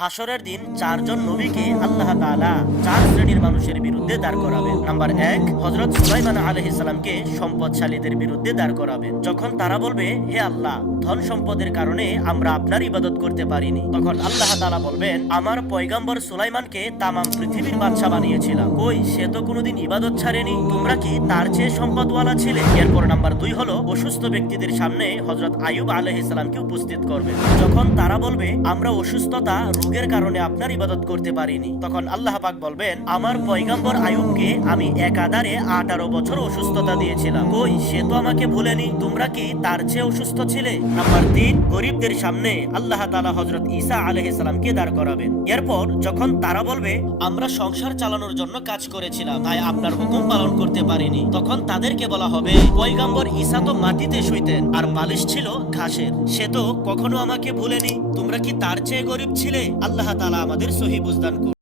হাসরের দিন চারজন নবীকে আল্লাহ তাআলা চার শ্রেণীর মানুষের বিরুদ্ধে দাঁড় করাবেন। নাম্বার 1, হযরত সুলাইমান আলাইহিস সালামকে সম্পদশালীদের বিরুদ্ধে দাঁড় করাবেন। যখন তারা বলবে, হে আল্লাহ, ধন সম্পদের কারণে আমরা আপনার ইবাদত করতে পারিনি, তখন আল্লাহ তাআলা বলবেন, আমার পয়গম্বর সুলাইমানকে তামাম পৃথিবীর বাদশা বানিয়েছিলাম, কই সে তো কোনোদিন ইবাদত ছাড়েনি, তোমরা কি তার চেয়ে সম্পদওয়ালা ছিলে? এরপর নাম্বার 2 হলো অসুস্থ ব্যক্তিদের সামনে হযরত আইয়ুব আলাইহিস সালামকে উপস্থিত করবেন। যখন তারা বলবে, আমরা অসুস্থতা রোগের কারণে আপনার ইবাদত করতে পারিনি, তখন আল্লাহ পাক বলবেন, আমার পয়গম্বর আইয়ুবকে আমি একাধারে 18 বছর অসুস্থতা দিয়েছিলাম, কই সে তো আমাকে ভুলেনি, তোমরা কি তার চেয়ে অসুস্থ ছিলে? নাম্বার 3, গরিবদের সামনে আল্লাহ তাআলা হযরত ঈসা আলাইহিস সালামকে দাঁড় করাবেন। এরপর যখন তারা বলবে, আমরা সংসার চালানোর জন্য কাজ করেছিলাম, তাই আপনার হুকুম পালন করতে পারিনি, তখন তাদেরকে বলা হবে, পয়গম্বর ঈসা তো মাটিতে শুইতেন আর বালিশ ছিল ঘাসের, সে তো কখনো আমাকে ভুলেনি, তোমরা কি তার চেয়ে গরিব ছিলে? আল্লাহ তাআলা আমাদের সহি বুঝদান করুন।